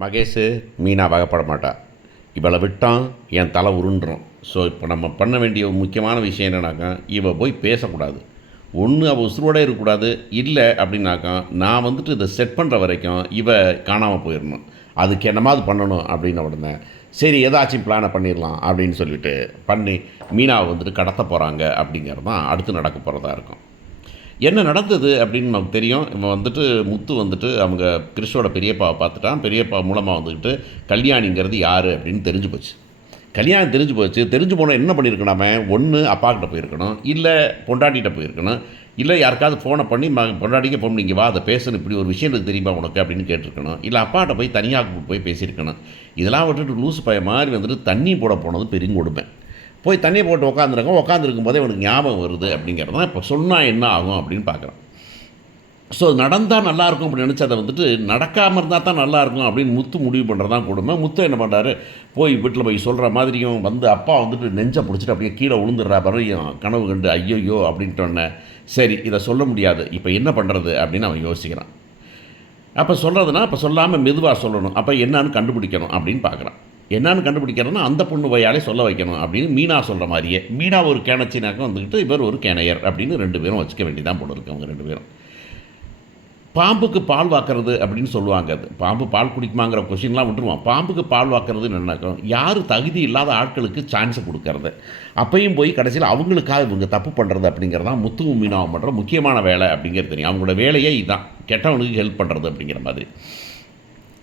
மகேஷு மீனா வகைப்பட மாட்டா. இவளை விட்டான் என் தலை உருண்டுரும். ஸோ இப்போ நம்ம பண்ண வேண்டிய ஒரு முக்கியமான விஷயம் என்னன்னாக்கா, இவள் போய் பேசக்கூடாது. ஒன்று அவள் உசுரோடு இருக்கக்கூடாது, இல்லை அப்படின்னாக்கா நான் வந்துட்டு இதை செட் பண்ணுற வரைக்கும் இவ காணாமல் போயிடணும். அதுக்கு என்னமாவது பண்ணணும் அப்படின்ன உடனே சரி ஏதாச்சும் பிளானை பண்ணிடலாம் அப்படின்னு சொல்லிட்டு பண்ணி மீனாவை வந்துட்டு கடத்த போகிறாங்க அப்படிங்கிறது தான் அடுத்து நடக்க போகிறதா இருக்கும். என்ன நடந்தது அப்படின்னு நமக்கு தெரியும். இவன் வந்துட்டு முத்து வந்துட்டு அவங்க கிறிஷோட பெரியப்பாவை பார்த்துட்டான். பெரியப்பா மூலமாக வந்துக்கிட்டு கல்யாணிங்கிறது யார் அப்படின்னு தெரிஞ்சு போச்சு. கல்யாணம் தெரிஞ்சு போச்சு. தெரிஞ்சு போனால் என்ன பண்ணியிருக்கணும்? ஒன்று அப்பாக்கிட்ட போயிருக்கணும், இல்லை பொண்டாட்டிகிட்ட போயிருக்கணும், இல்லை யாருக்காவது ஃபோனை பண்ணி பொண்டாட்டிக்கு ஃபோன் பண்ணி இங்கே வா அதை பேசணும், இப்படி ஒரு விஷயம் எனக்கு தெரியுமா உனக்கு அப்படின்னு கேட்டிருக்கணும், இல்லை அப்பாட்ட போய் தனியாக போய் பேசியிருக்கணும். இதெல்லாம் விட்டுட்டு லூஸ் பைய மாதிரி வந்துட்டு தண்ணி போட போனது பெருங்கொடுமை. போய் தண்ணியை போட்டு உட்காந்துருக்கும் போதே அவனுக்கு ஞாபகம் வருது அப்படிங்கிறது தான் இப்போ சொன்னால் என்ன ஆகும் அப்படின்னு பார்க்குறான். ஸோ நடந்தால் நல்லாயிருக்கும் அப்படின்னு நினச்சி அதை வந்துட்டு நடக்காமல் இருந்தால் தான் நல்லாயிருக்கும் அப்படின்னு முத்து முடிவு பண்ணுறது தான் கொடுமை. முத்து என்ன பண்ணுறாரு, போய் வீட்டில் போய் சொல்கிற மாதிரியும் வந்து அப்பா வந்துட்டு நெஞ்சை பிடிச்சிட்டு அப்படியே கீழே விழுந்துடுறா பறையும் கனவு கண்டு ஐயோயோ அப்படின்ட்டோன்னே சரி இதை சொல்ல முடியாது, இப்போ என்ன பண்ணுறது அப்படின்னு அவன் யோசிக்கிறான். அப்போ சொல்கிறதுனா அப்போ சொல்லாமல் மெதுவாக சொல்லணும், அப்போ என்னான்னு கண்டுபிடிக்கணும் அப்படின்னு பார்க்குறான். என்னான்னு கண்டுபிடிக்கிறதுனா அந்த பொண்ணு வயாலே சொல்ல வைக்கணும் அப்படின்னு மீனா சொல்கிற மாதிரியே. மீனா ஒரு கேனச்சினாக்கம் வந்துக்கிட்டு இவர் ஒரு கேனையர் அப்படின்னு 2 பேரும் வச்சுக்க வேண்டியதான் போல இருக்கு. அவங்க 2 பேரும் பாம்புக்கு பால் வாக்கிறது அப்படின்னு சொல்லுவாங்க. அது பாம்பு பால் குடிக்குமாங்கிற கொஷின்லாம் விட்டுருவான். பாம்புக்கு பால் வாக்கிறது என்னன்னாக்கும் யார் தகுதி இல்லாத ஆட்களுக்கு சான்ஸை கொடுக்கறது, அப்பையும் போய் கடைசியில் அவங்களுக்காக இவங்க தப்பு பண்ணுறது அப்படிங்கிறதான் முத்துவும் மீனாவும் பண்ணுற முக்கியமான வேலை அப்படிங்கிறது தெரியும். அவங்களோட வேலையே இதுதான், கெட்டவனுக்கு ஹெல்ப் பண்ணுறது அப்படிங்கிற மாதிரி.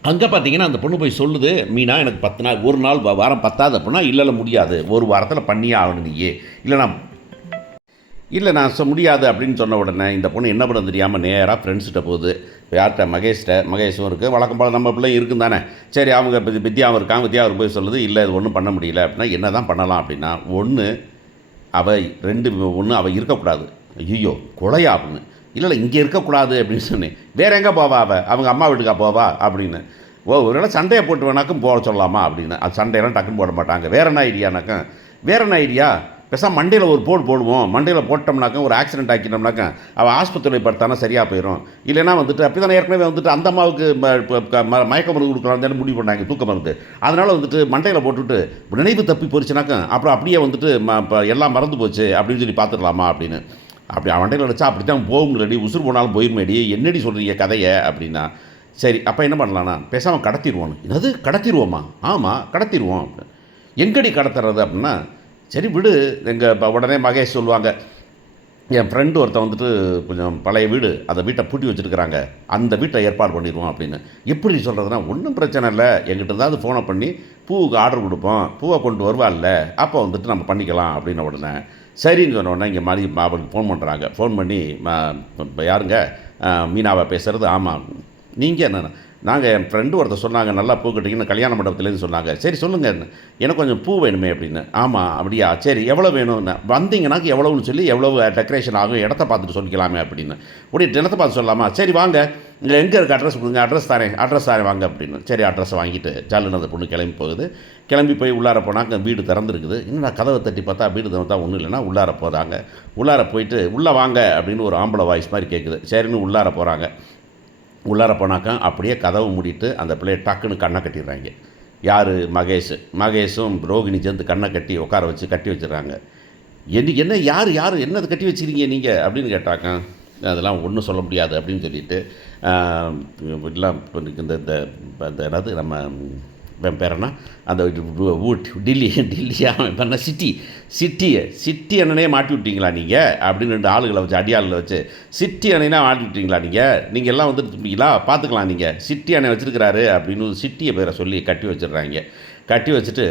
அங்கே பார்த்தீங்கன்னா அந்த பொண்ணு போய் சொல்லுது, மீனா எனக்கு 10 நாள் ஒரு நாள் வாரம் பத்தாது அப்படின்னா இல்லை முடியாது, ஒரு வாரத்தில் பண்ணியே ஆகணும் நீயே, இல்லை நான் முடியாது அப்படின்னு சொன்ன உடனே இந்த பொண்ணு என்ன பண்ண தெரியாமல் நேராக ஃப்ரெண்ட்ஸ்கிட்ட போகுது. யார்கிட்ட? மகேஷும் இருக்குது, வழக்கம் போல் நம்ம பிள்ளை இருக்கும் தானே. சரி அவங்க வித்யாவும் இருக்காங்க, வித்யாவும் போய் சொல்லுது இல்லை இது ஒன்றும் பண்ண முடியல அப்படின்னா என்ன தான் பண்ணலாம் அப்படின்னா ஒன்று அவள் இருக்கக்கூடாது. ஐயோ கொலையா அப்படின்னு. இல்லை இங்கே இருக்கக்கூடாது அப்படின்னு சொன்னேன். வேறு எங்கே போவா அவங்க அம்மா வீட்டுக்கா போவா அப்படின்னு. ஒருவேளை சண்டையை போட்டு வேணாக்கும் போக சொல்லலாமா அப்படின்னு. அது சண்டையெல்லாம் டக்குன்னு போட மாட்டாங்க. வேறு என்ன ஐடியா பேசாமல் மண்டையில் ஒரு போடுவோம். மண்டையில் போட்டோம்னாக்கா ஒரு ஆக்சிடென்ட் ஆக்கிட்டோம்னாக்கா அவள் ஆஸ்பத்திரியில் படுத்தானா சரியாக போயிடும். இல்லைனா வந்துட்டு அப்படி தானே ஏற்கனவே வந்துட்டு அந்த அம்மாவுக்கு மயக்க மருந்து கொடுக்கலான்னு முடிவு பண்ணாங்க, தூக்க மருந்து. அதனால் வந்துட்டு மண்டையில் போட்டுவிட்டு நினைவு தப்பி போச்சுனாக்கா அப்புறம் அப்படியே வந்துட்டு எல்லாம் மறந்து போச்சு அப்படின்னு சொல்லி பார்த்துடலாமா அப்படின்னு. அப்படி அவன்கிட்ட நினச்சா அப்படி தான் போகுங்களடி, உசுறு போனாலும் போயிருமேடி, என்னடி சொல்கிறீங்க கதையை அப்படின்னா. சரி அப்போ என்ன பண்ணலான்னா பேசாமல் கடத்திடுவோம். என்னது கடத்திடுவோமா? ஆமாம் கடத்திடுவோம். எங்கடி கடத்துறது அப்படின்னா சரி விடு. எங்கள் உடனே மகேஷ் சொல்லுவாங்க, என் ஃப்ரெண்டு ஒருத்தன் வந்துட்டு கொஞ்சம் பழைய வீடு, அந்த வீட்டை பூட்டி வச்சுருக்கிறாங்க, அந்த வீட்டை ஏற்பாடு பண்ணிடுவோம் அப்படின்னு. எப்படி சொல்கிறதுனா ஒன்றும் பிரச்சனை இல்லை, எங்கிட்ட ஏதாவது ஃபோனை பண்ணி பூவுக்கு ஆர்டர் கொடுப்போம், பூவை கொண்டு வருவாள்ல அப்போ வந்துட்டு நம்ம பண்ணிக்கலாம் அப்படின்ன உடனே சரின்னு சொன்ன உடனே இங்கே மாதிரி அவளுக்கு ஃபோன் பண்ணுறாங்க. ஃபோன் பண்ணி யாருங்க மீனாவை பேசுகிறது? ஆமாம். நீங்கள் என்ன? நாங்கள் என் ஃப்ரெண்டு ஒருத்தர் சொன்னாங்க நல்லா பூ கட்டிங்கன்னு கல்யாண மண்டபத்துலேருந்து சொன்னாங்க. சரி சொல்லுங்கள், எனக்கு கொஞ்சம் பூ வேணுமே அப்படின்னு. ஆமாம் அப்படியா, சரி எவ்வளோ வேணும்னு வந்தீங்கன்னாக்கு எவ்வளோன்னு சொல்லி எவ்வளோ டெக்கரேஷன் ஆகும் இடத்த பார்த்துட்டு சொல்லிக்கலாமே அப்படின்னு. இப்படி இடத்த பார்த்து சொல்லலாமா? சரி வாங்க, இங்கே எங்கே இருக்குது அட்ரஸ் கொடுங்க, அட்ரஸ் தாரேன் வாங்க அப்படின்னு. சரி அட்ரஸ் வாங்கிட்டு ஜல்லுன்னு அந்த பொண்ணு கிளம்பி போகுது. கிளம்பி போய் உள்ளார போனாங்க, வீடு திறந்துருக்குது. இன்னும் கதவை தட்டி பார்த்தா வீடு திறந்தா ஒன்றும் இல்லைன்னா உள்ளார போகிறாங்க. உள்ளார போயிட்டு உள்ளே வாங்க அப்படின்னு ஒரு ஆம்பளை வாய்ஸ் மாதிரி கேட்குது. சரின்னு உள்ளார போகிறாங்க. உள்ளார போனாக்கா அப்படியே கதவை மூடிட்டு அந்த பிள்ளையை டக்குன்னு கண்ணை கட்டிடுறாங்க. யார்? மகேஷும் ரோகிணி சேர்ந்து கண்ணை கட்டி உட்கார வச்சு கட்டி வச்சிடுறாங்க. என்ன யார் என்னது கட்டி வச்சுக்கிறீங்க நீங்கள் அப்படின்னு கேட்டாங்க. அதெல்லாம் ஒன்றும் சொல்ல முடியாது அப்படின்னு சொல்லிட்டு எல்லாம் இந்த என்னது நம்ம பேரனா அந்த டெல்லியா பண்ண சிட்டி அண்ணனே மாட்டி விட்டீங்களா நீங்கள் அப்படின்னு 2 ஆளுகளை வச்சு அடியாளில் வச்சு சிட்டி அண்ணனே மாட்டி விட்டீங்களா நீங்கள் எல்லாம் வந்துருப்பீங்களா பார்த்துக்கலாம், நீங்கள் சிட்டி அண்ணன் வச்சுருக்கிறாரு அப்படின்னு சிட்டியை பேரை சொல்லி கட்டி வச்சிடுறாங்க. கட்டி வச்சுட்டு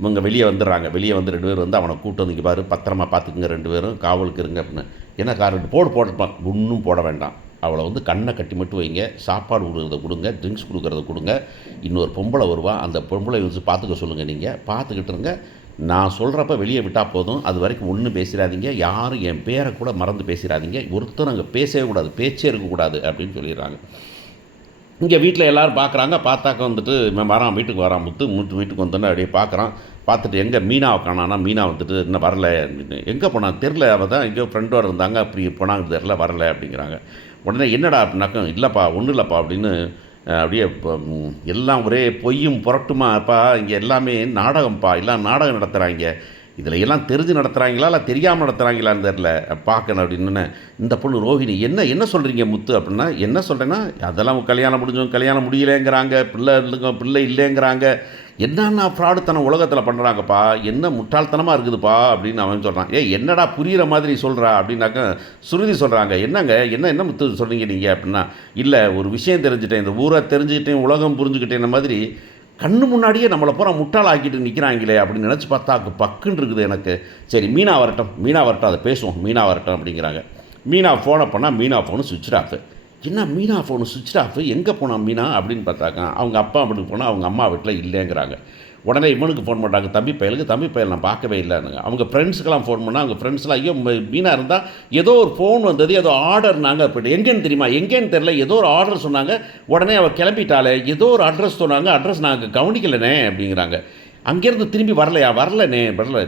இவங்க வெளியே வந்துடுறாங்க. வெளியே வந்து 2 பேர் வந்து அவனை கூப்பிட்டு வந்து பாரு பத்திரமா பார்த்துக்குங்க, 2 பேரும் காவலுக்கு இருங்க அப்படின்னு. ஏன்னா கார் போட்டுப்பான், ஒன்றும் போட வேண்டாம், அவளை வந்து கண்ணை கட்டி மட்டும் வைங்க, சாப்பாடு கொடுக்குறத கொடுங்க, ட்ரிங்க்ஸ் கொடுக்குறத கொடுங்க, இன்னொரு பொம்பளை வருவா அந்த பொம்பளை வச்சு பார்த்துக்க சொல்லுங்கள், நீங்கள் பார்த்துக்கிட்டு இருங்க, நான் சொல்கிறப்ப வெளியே விட்டால் போதும், அது வரைக்கும் ஒன்றும் பேசிடாதீங்க, யாரும் என் பேரை கூட மறந்து பேசிடாதீங்க, ஒருத்தர் அங்கே பேசவே கூடாது, பேச்சே இருக்கக்கூடாது அப்படின்னு சொல்லிடுறாங்க. இங்கே வீட்டில் எல்லோரும் பார்க்குறாங்க. பார்த்தாக்க வந்துட்டு வரான், வீட்டுக்கு வரான். முத்து வீட்டுக்கு வந்தோன்னே அப்படியே பார்க்குறான். பார்த்துட்டு எங்கே மீனாவை காணானா, மீனா வந்துட்டு இன்னும் வரல, எங்கே போனான் தெரில, அவள் தான் எங்கேயோ ஃப்ரெண்டோடு இருந்தாங்க, அப்படி போனாங்க தெரில வரல அப்படிங்கிறாங்க. உடனே என்னடா அப்படின்னாக்கா இல்லைப்பா ஒன்றும் இல்லைப்பா அப்படின்னு அப்படியே இப்போ எல்லாம் ஒரே பொய்யும் புரட்டுமாப்பா, இங்கே எல்லாமே நாடகம்ப்பா, எல்லாம் நாடகம் நடத்துகிறாங்க. இதில் எல்லாம் தெரிஞ்சு நடத்துகிறாங்களா இல்லை தெரியாமல் நடத்துகிறாங்களான்னு தெரில, பார்க்கணும் அப்படின்னு. இந்த பொண்ணு ரோஹிணி, என்ன என்ன சொல்கிறீங்க முத்து அப்படின்னா, என்ன சொல்கிறேன்னா அதெல்லாம் கல்யாணம் முடிஞ்சவங்க கல்யாணம் முடியலைங்கிறாங்க, பிள்ளை இல்லைங்க பிள்ளை இல்லைங்கிறாங்க, என்னென்ன ஃப்ராடுத்தனம் உலகத்தில் பண்ணுறாங்கப்பா, என்ன முட்டாள்தனமாக இருக்குதுப்பா அப்படின்னு அவன் சொல்கிறான். என்னடா புரிகிற மாதிரி சொல்கிறா அப்படின்னாக்கா சுருதி சொல்கிறாங்க. என்னங்க என்ன என்ன முத்து சொல்கிறீங்க நீங்கள் அப்படின்னா, இல்லை ஒரு விஷயம் தெரிஞ்சுட்டேன், இந்த ஊரை தெரிஞ்சுக்கிட்டேன், உலகம் புரிஞ்சுக்கிட்டேன், இந்த மாதிரி கண்ணு முன்னாடியே நம்மளை பூரா முட்டாளாக்கிட்டு நிற்கிறாங்களே அப்படின்னு நினச்சி பார்த்தா பக்குன்னு இருக்குது எனக்கு. சரி மீனா வரட்டும், மீனா வரட்டும், அதை பேசுவோம், மீனா வரட்டும் அப்படிங்கிறாங்க. மீனா ஃபோனை பண்ணால் மீனா ஃபோனு சுவிட்ச் ஆஃப். என்ன மீனா ஃபோனு சுவிட்ச் ஆஃப், எங்கே போனான் மீனா அப்படின்னு பார்த்தாக்கா அவங்க அப்பா வீட்டுக்கு போனால் அவங்க அம்மா வீட்டில் இல்லைங்கிறாங்க. உடனே இவனுக்கு ஃபோன் பண்ணுறாங்க, தம்பி பயலுக்கு. தம்பி பயல் நான் பார்க்கவே இல்லைன்னு. அவங்க ஃப்ரெண்ட்ஸுக்கெல்லாம் ஃபோன் பண்ணால் அவங்க ஃப்ரெண்ட்ஸ்லாம் ஐயோ மீனா இருந்தால் ஏதோ ஒரு ஃபோன் வந்தது, ஏதோ ஆர்டர்னாங்க. போய்ட்டு எங்கேன்னு தெரியுமா, எங்கேன்னு தெரில, ஏதோ ஒரு ஆர்டர் சொன்னாங்க, உடனே அவள் கிளம்பிட்டாலே, ஏதோ ஒரு அட்ரஸ் சொன்னாங்க, அட்ரஸ் நாங்கள் கவனிக்கலனே அப்படிங்கிறாங்க. அங்கேருந்து திரும்பி வரலையா, வரலனே வரல,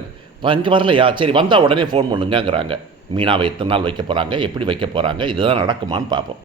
இங்கே வரலையா, சரி வந்தால் உடனே ஃபோன் பண்ணுங்கங்கிறாங்க. மீனாவை எத்தனை நாள் வைக்க போகிறாங்க, எப்படி வைக்க போகிறாங்க, இதுதான் நடக்குமான்னு பார்ப்போம்.